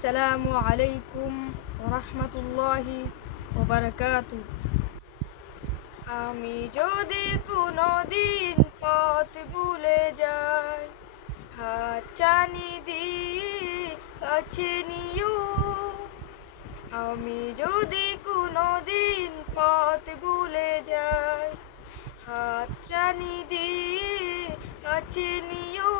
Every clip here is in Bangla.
আসসালামু আলাইকুম রহমতুল্লাহি ওবারাকাতু। আমি যদি কোনো দিন পথ ভুলে যাই, হাতছানি দিয়ে কাছে নিও। আমি যদি কোনো দিন পথ ভুলে যাই, হাতছানি দিয়ে কাছে নিও।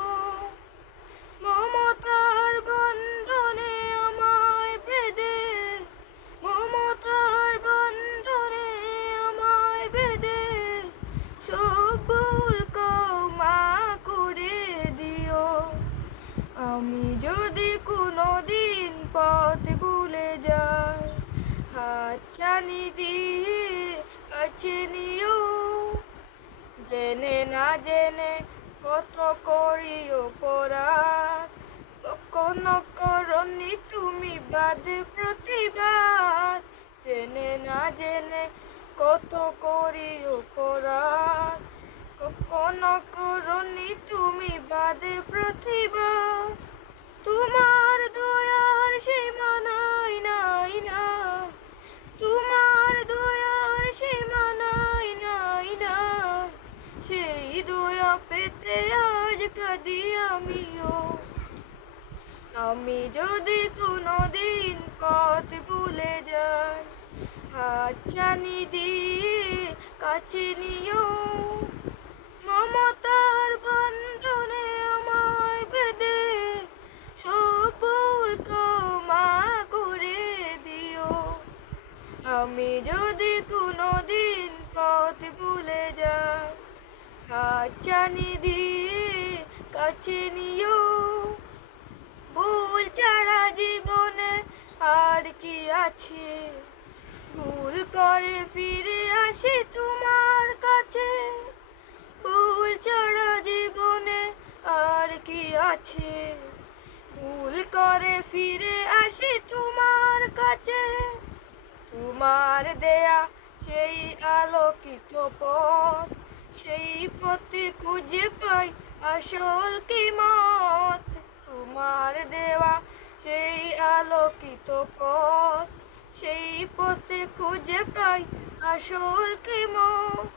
মমতার বন্ধনে আমায় বেঁধে, মমতার বন্ধনে আমায় বেঁধে সব ভুল ক্ষমা করে দিও। আমি যদি কোনো দিন পথ ভুলে যাই, হাতছানি দিয়ে কাছে নিও। জেনে না জেনে কত করি অপরাধ, কখনো করনি তুমি বাদে প্রতিবাদ। জেনে না জেনে কত করি অপরাধ, কখনো করনি তুমি বাদে প্রতিবাদ। তোমার দয়ার সীমা নাই নাই নাই, তোমার দয়ার সীমা নাই নাই নাই। সেই দয়া পেতে আজ কাঁদি আমিও। আমি যদি কোনো দিন পথ ভুলে যাই, হাতছানি দিয়ে কাছে নিও। মমতার বন্ধনে আমায় বেঁধে সব ভুল ক্ষমা করে দিও। আমি যদি কোনো দিন পথ ভুলে যাই, হাতছানি দিয়ে কাছে নিও। ভুল ছাড়া জীবনে আর কি আছে, ভুল করে ফিরে আসি তোমার কাছে। ভুল ছাড়া জীবনে আর কি আছে, ভুল করে ফিরে আসি তোমার কাছে। তোমার দেয়া সেই আলোকিত পথ, সেই পথে খুঁজে পাই আসল কিমত। তোমার দেওয়া সেই আলোকিত পথ, সেই পথে খুঁজে পাই আসল কিমত।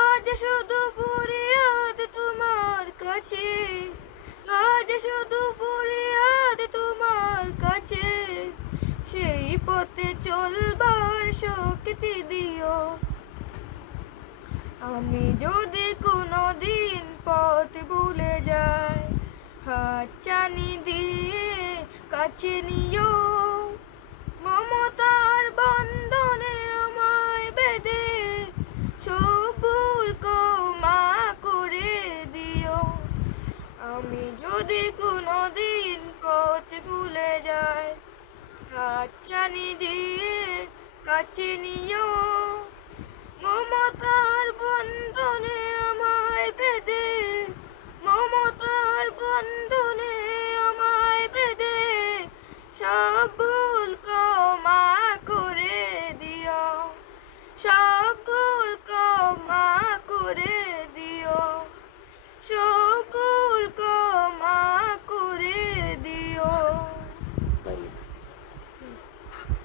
আজ শুধু ফরিয়াদ তোমার কাছে, আজ শুধু ফরিয়াদ তোমার কাছে। সেই পথে চলবার শক্তি দিও। আমি যদি কোনো দিন পথ ভুলে যাই, হাতছানি দিয়ে কাছে নিও। মমতার বন্ধনে আমায় বেঁধে সব ভুল ক্ষমা করে দিও। আমি যদি কোনো দিন পথ ভুলে যাই, হাতছানি দিয়ে কাছে নিও। মমতার